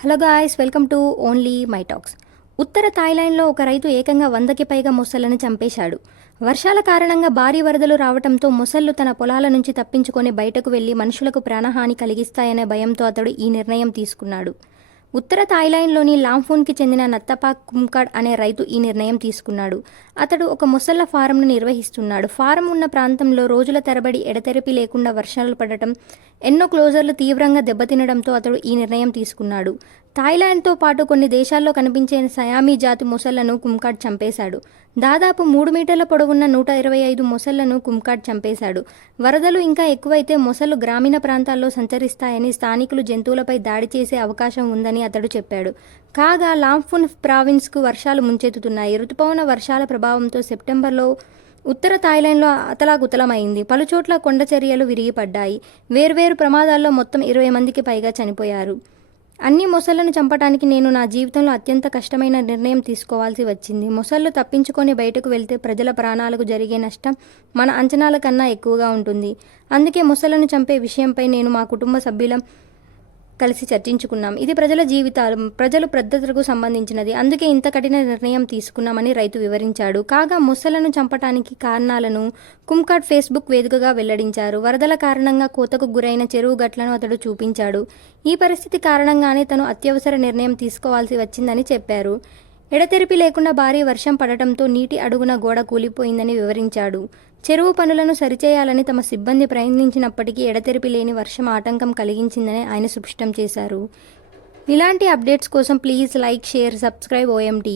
Hello guys, welcome to only my talks. ఉత్తర థాయిలాండ్లో ఒక రైతు ఏకంగా 100కి పైగా మొసళ్లను చంపేశాడు. వర్షాల కారణంగా భారీ వరదలు రావడంతో మొసళ్లు తన పొలాల నుంచి తప్పించుకొని బయటకు వెళ్లి మనుషులకు ప్రాణహాని కలిగిస్తాయనే భయంతో అతడు ఈ నిర్ణయం తీసుకున్నాడు. ఉత్తర థాయిలాండ్లోని లాంఫూన్కి చెందిన నత్తపాక్ కుంకాడ్ అనే రైతు ఈ నిర్ణయం తీసుకున్నాడు. అతడు ఒక మొసళ్ల ఫారంను నిర్వహిస్తున్నాడు. ఫారం ఉన్న ప్రాంతంలో రోజుల తరబడి ఎడతెరిపి లేకుండా వర్షాలు పడటం, ఎన్నో క్లోజర్లు తీవ్రంగా దెబ్బతినడంతో అతడు ఈ నిర్ణయం తీసుకున్నాడు. థాయిలాండ్తో పాటు కొన్ని దేశాల్లో కనిపించే సయామీ జాతి మొసళ్లను కుంకాడ్ చంపేశాడు. దాదాపు 3 మీటర్ల పొడవున్న 125 మొసళ్లను కుంకాడ్ చంపేశాడు. వరదలు ఇంకా ఎక్కువైతే మొసళ్లు గ్రామీణ ప్రాంతాల్లో సంచరిస్తాయని, స్థానికులు జంతువులపై దాడి చేసే అవకాశం ఉందని అతడు చెప్పాడు. కాగా లాంఫూన్ ప్రావిన్స్కు వర్షాలు ముంచెత్తుతున్నాయి. రుతుపవన వర్షాల ప్రభావంతో సెప్టెంబర్లో ఉత్తర థాయిలాండ్లో అతలాకుతలమైంది. పలుచోట్ల కొండచర్యలు విరిగిపడ్డాయి. వేర్వేరు ప్రమాదాల్లో మొత్తం 20 మందికి పైగా చనిపోయారు. అన్ని మొసళ్లను చంపడానికి నేను నా జీవితంలో అత్యంత కష్టమైన నిర్ణయం తీసుకోవాల్సి వచ్చింది. మొసళ్లు తప్పించుకొని బయటకు వెళ్తే ప్రజల ప్రాణాలకు జరిగే నష్టం మన అంచనాల కన్నా ఎక్కువగా ఉంటుంది. అందుకే మొసళ్లను చంపే విషయంపై నేను మా కుటుంబ సభ్యులం కలిసి చర్చించుకున్నాం. ఇది ప్రజల జీవితాలు, ప్రజలు పద్ధతులకు సంబంధించినది. అందుకే ఇంత కఠిన నిర్ణయం తీసుకున్నామని రైతు వివరించాడు. కాగా మొసళ్లను చంపటానికి కారణాలను కుంకాడ్ ఫేస్బుక్ వేదికగా వెల్లడించారు. వరదల కారణంగా కోతకు గురైన చెరువు గట్లను అతడు చూపించాడు. ఈ పరిస్థితి కారణంగానే తను అత్యవసర నిర్ణయం తీసుకోవాల్సి వచ్చిందని చెప్పారు. ఎడతెరిపి లేకుండా భారీ వర్షం పడటంతో నీటి అడుగున గోడ కూలిపోయిందని వివరించాడు. చెరువు పనులను సరిచేయాలని తమ సిబ్బంది ప్రయత్నించినప్పటికీ ఎడతెరిపి లేని వర్షం ఆటంకం కలిగించిందని ఆయన స్పష్టం చేశారు. ఇలాంటి అప్డేట్స్ కోసం please like, share, subscribe OMT.